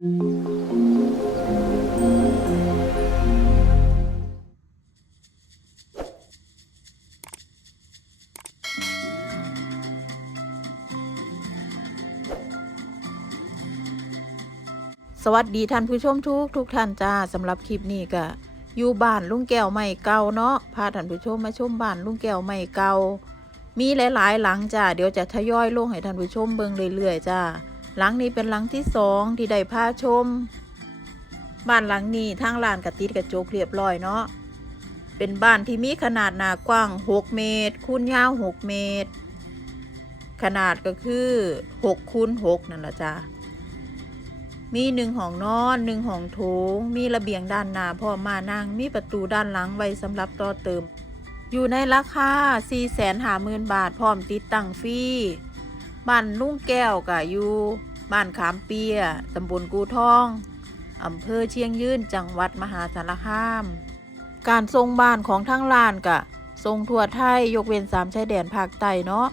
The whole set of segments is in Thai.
สวัสดีท่านผู้ชมทุกทุกท่านจ้าสำหรับคลิปนี้ก็อยู่บ้านลุงแก้วใหม่เก่าเนาะพาท่านผู้ชมมาชมบ้านลุงแก้วใหม่เก่ามีหลาย ๆ หลังจ้าเดี๋ยวจะทยอยลงให้ท่านผู้ชมเบิ่งเรื่อยๆจ้า หลังนี้เป็นหลังที่สองที่ได้พาชม บ้านหลังนี้ทางลานกระติดกระจกเรียบร้อยเนาะเป็นบ้านที่มีขนาดหนากว้าง 6 เมตรคูณยาว 6 เมตร ขนาดก็คือ 6คูณ6นั่นแหละจ้ามีหนึ่งห้องนอนหนึ่งห้องโถง มีระเบียงด้านหน้าพร้อมานั่ง มีประตูด้านหลังไว้สำหรับต่อเติม อยู่ในราคา 4 5 0 0 0 0 บาท พร้อมติดตั้งฟรี บ้านลุงแก้วกะอยู่บ้านขามเปียตำบลกูทองอำเภอเชียงยืนจังหวัดมหาสารคาม การทรงบ้านของทั้งลานกะทรงทั่วไทยยกเว้นสามชายแดนภาคใต้เนาะ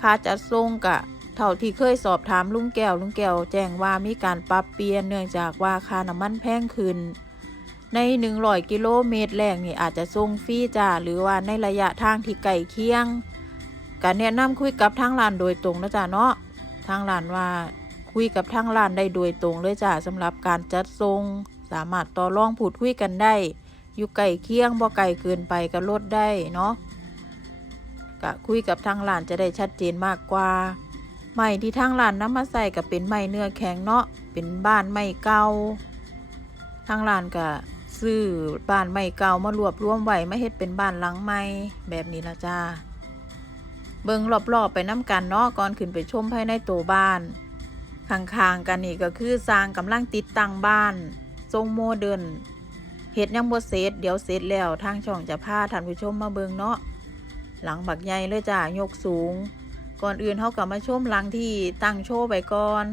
ค่าจัดส่งกะเท่าที่เคยสอบถามลุงแก้วลุงแก้วแจ้งว่ามีการปรับเปลี่ยนเนื่องจากว่าค่าน้ำมันแพงขึ้น ใน 100 กิโลเมตรแรกนี่อาจจะส่งฟรีจ้าหรือว่าในระยะทางที่ไกลเคียง การแนะนำคุยกับทางร้านโดยตรงนะจ๊ะเนาะทางร้านว่าคุยกับทางร้านได้โดยตรงเลยจ้าสำหรับการจัดส่งสามารถต่อรองพูดคุยกันได้ อยู่ไกลเคียงบ่ไกลเกินไปก็ลดได้เนาะก็คุยกับทางร้านจะได้ชัดเจนมากกว่าไม้ที่ทางร้านนำมาใส่ก็เป็นไม้เนื้อแข็งเนาะเป็นบ้านไม้เก่าทางร้านก็ซื้อบ้านไม้เก่ามารวบรวมไว้มาเฮ็ดเป็นบ้านหลังใหม่แบบนี้ละจ้า เบิ่งรอบๆไปน้ำกันเนาะก่อนขึ้นไปชมภายในตัวบ้านข้างๆกันนี่ก็คือสร้างกำลังติดตั้งบ้าน ทรงโมเดิร์นเฮ็ดยังบ่เสร็จเดี๋ยวเสร็จแล้วทางช่องจะพาท่านผู้ชมมาเบิ่งเนาะหลังบักใหญ่เลยจ้ายกสูง ก่อนอื่นเขากลับมาชมหลังที่ตั้งโชว์ไปก่อน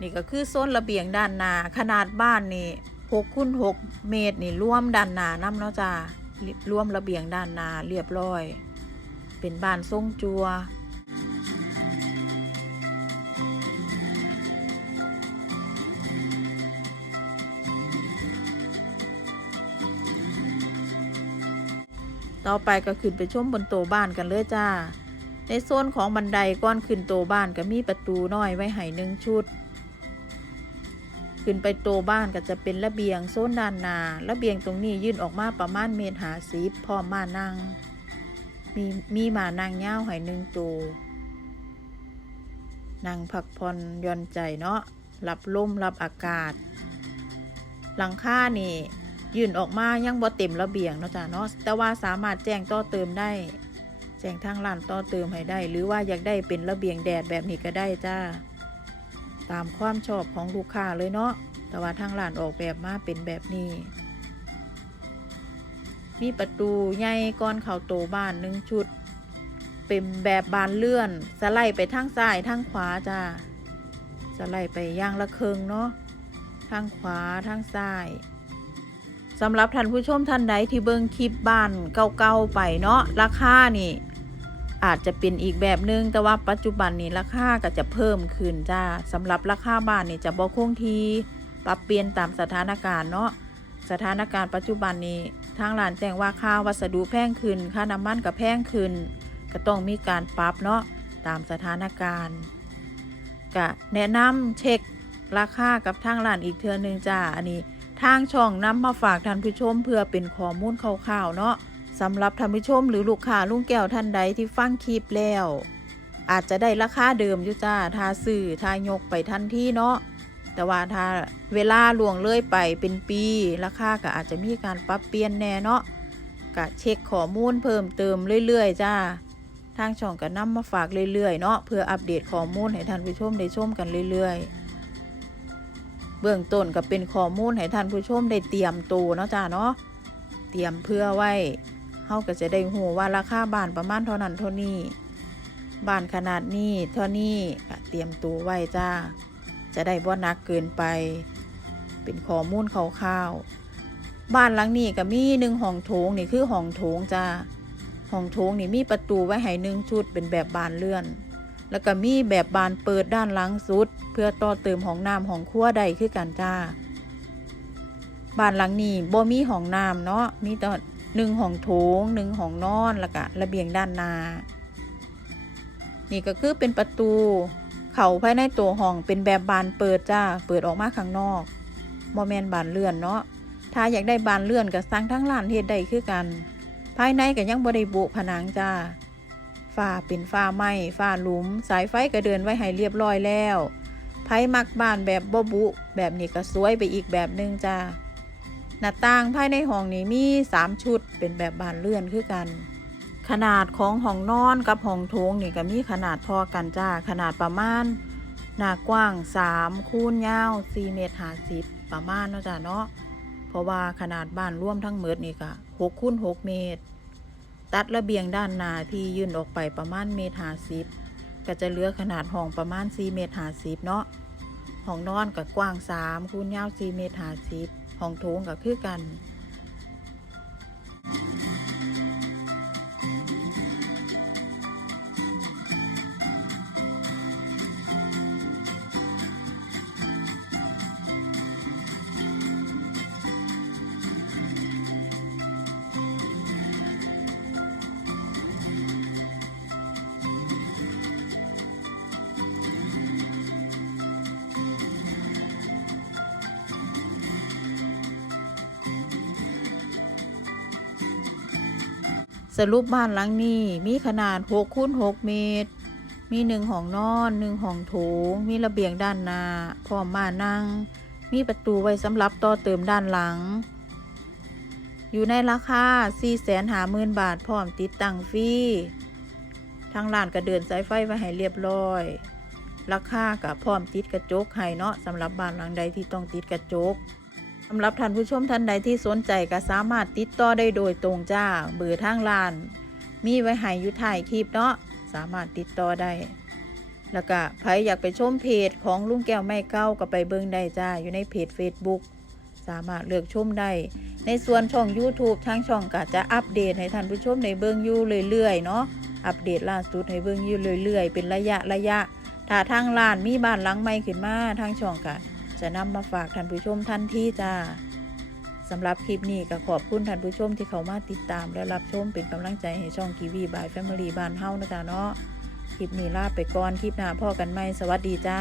นี่ก็คือโซนระเบียงด้านหน้าขนาดบ้านนี่หกคูณหกเมตรนี่ร่วมด้านหน้าน้ำเนาะจ้าร่วมระเบียงด้านหน้าเรียบร้อย เป็นบ้านทรงจัวต่อไปก็ขึ้นไปชมบนโตวบ้านกันเลยจ้า ในโซนของบันไดก้อนขึ้นโตบ้านก็มีประตูน้อยไว้ให้หนึ่งชุด ขึ้นไปโตบ้านก็จะเป็นระเบียงโซนด้านนา ระเบียงตรงนี้ยื่นออกมาประมาณเมตรหาสิบพร้อมมานั่ง มีมีมานั่งเง่าวให้หนึ่งตัวนั่งพักผ่อนหย่อนใจเนาะรับลมรับอากาศ หลังคานี่ ยื่นออกมายังบ่เต็มระเบียงเนาะจ้ะเนาะแต่ว่าสามารถแจ้งต่อเติมได้ แจ้งทางร้านต่อเติมให้ได้ หรือว่าอยากได้เป็นระเบียงแดดแบบนี้ก็ได้จ้าตามความชอบของลูกค้าเลยเนาะแต่ว่าทางร้านออกแบบมาเป็นแบบนี้ มีประตูใหญ่ก้อนเข่าโตบ้านหนึ่งชุด เป็นแบบบานเลื่อน สไลด์ไปทางซ้ายทางขวาจ้าสไลด์ไปย่างละเคิงเนาะทางขวาทางซ้ายสำหรับท่านผู้ชมท่านใดที่เบิ่งคลิปบ้านเก่าๆไปเนาะราคานี่ อาจจะเป็นอีกแบบหนึง แต่ว่าปัจจุบันนี้ราคาก็จะเพิ่มขึ้นจ้าสำหรับราคาบ้านนี่จะบ่คงทีปรับเปลี่ยนตามสถานการณ์เนาะสถานการณ์ปัจจุบันนี้ ทางร้านแจ้งว่าค่าวัสดุแพงขึ้น ค่าน้ำมันก็แพงขึ้น ก็ต้องมีการปรับเนาะตามสถานการณ์ก็แนะนำเช็คราคากับทางร้านอีกเทือหนึงจ้าอันนี้ทางช่องนำมาฝากท่านผู้ชมเพื่อเป็นข้อมูลคร่าวๆเนาะสำหรับท่านผู้ชมหรือลูกค้าลุงแก้วท่านใดที่ฟังคลิปแล้ว อาจจะได้ราคาเดิมอยู่จ้าถ้าซื้อถ้ายกไปทันที่เนาะ แต่ว่าถ้าเวลาล่วงเลยไปเป็นปีราคาก็อาจจะมีการปรับเปลี่ยนแน่เนาะก็เช็คข้อมูลเพิ่มเติมเรื่อยๆจ้าทางช่องก็นำมาฝากเรื่อยๆเนาะเพื่ออัปเดตข้อมูลให้ท่านผู้ชมได้ชมกันเรื่อยๆ เบื้องต้นก็เป็นข้อมูลให้ท่านผู้ชมได้เตรียมตัวเนาะจ้าเนาะเตรียมเพื่อไว้เฮาก็จะได้หูว่าราคาบ้านประมาณเท่านั้นเท่านี้บ้านขนาดนี้เท่านี้ก็เตรียมตัวไว้จ้า จะได้บ่นักเกินไป เป็นข้อมูลคร่าวๆบ้านหลังนี้ก็มีหนึ่งห้องโถงนี่คือห้องโถงจ้าห้องโถงนี่มีประตูไว้ให้หนึ่งชุดเป็นแบบบานเลื่อน แล้วก็มีแบบบานเปิดด้านหลังสุด เพื่อต่อเติมห้องน้ำห้องครัวได้คือกันจ้าบ้านหลังนี้บ่มีห้องน้ำเนาะมีแต่หนึ่งห้องโถงหนึ่งห้องนอนแล้วก็ระเบียงด้านหน้านี่ก็คือเป็นประตู เขาภายในตัวห้องเป็นแบบบานเปิดจ้า เปิดออกมาข้างนอกบ่แมนบานเลื่อนเนาะ ถ้าอยากได้บานเลื่อนก็สั่งทั้งร้านเฮ็ดได้คือกัน ภายในก็ยังบ่ได้บุผนังจ้า ฝ้าเป็นฝ้าไหม้ฝ้าหลุม สายไฟก็เดินไว้ให้เรียบร้อยแล้วไผมักบ้านแบบบ่บุ แบบนี้ก็สวยไปอีกแบบหนึงจ้า หน้าต่างภายในห้องนี้มี 3 ชุดเป็นแบบบานเลื่อนคือกัน ขนาดของห้องนอนกับห้องโถงนี่ก็มีขนาดพอกันจ้า ขนาดประมาณ หน้ากว้าง3คูณยาว4เมตร50ประมาณเนาะจ้าเนาะเพราะว่าขนาดบ้านร่วมทั้งหมดนี่ก็6คูณ6เมตร ตัดระเบียงด้านหน้าที่ยื่นออกไปประมาณเมตร50ก็จะเหลือขนาดห้องประมาณ4เมตร50เนาะห้องนอนก็กว้าง3คูณยาว4เมตร50ห้องโถงก็คือกัน สรุปบ้านหลังนี้มีขนาด6คูณ6เมตร มีหนึ่งห้องนอนหนึ่งห้องโถง มีระเบียงด้านหน้าพร้อมมานั่ง มีประตูไว้สำหรับต่อเติมด้านหลัง อยู่ในราคา 4 5 0 0 0 0 บาทพร้อมติดตั้งฟรีทางร้านก็เดินสายไฟไว้ให้เรียบร้อย ราคากับพร้อมติดกระจกให้เนาะสำหรับบ้านหลังใดที่ต้องติดกระจก สำหรับท่านผู้ชมท่านใดที่สนใจก็สามารถติดต่อได้โดยตรงจ้า เบอร์ทางร้าน มีไว้ให้อยู่ถ่ายคลิปเนาะ สามารถติดต่อได้ แล้วก็ใครอยากไปชมเพจของลุงแก้วไม่เก้าก็ไปเบิ่งได้จ้า อยู่ในเพจ Facebook สามารถเลือกชมได้ ในส่วนช่อง YouTube ทางช่องก็จะอัปเดตให้ท่านผู้ชมในเบิ่งอยู่เรื่อยๆเนาะ อัปเดตล่าสุดให้เบิ่งอยู่เรื่อยๆ เป็นระยะระยะ ถ้าทางร้านมีบ้านหลังใหม่ขึ้นมาทางช่องก็ จะนำมาฝากท่านผู้ชมทันทีจ้าสำหรับคลิปนี้ก็ขอบคุณท่านผู้ชมที่เขามาติดตามและรับชมเป็นกำลังใจให้ช่องกีวีบายแฟมิลี่บ้านเฮานะจ๊ะเนาะคลิปนี้ลาไปก่อนคลิปหน้าพ่อกันไหมสวัสดีจ้า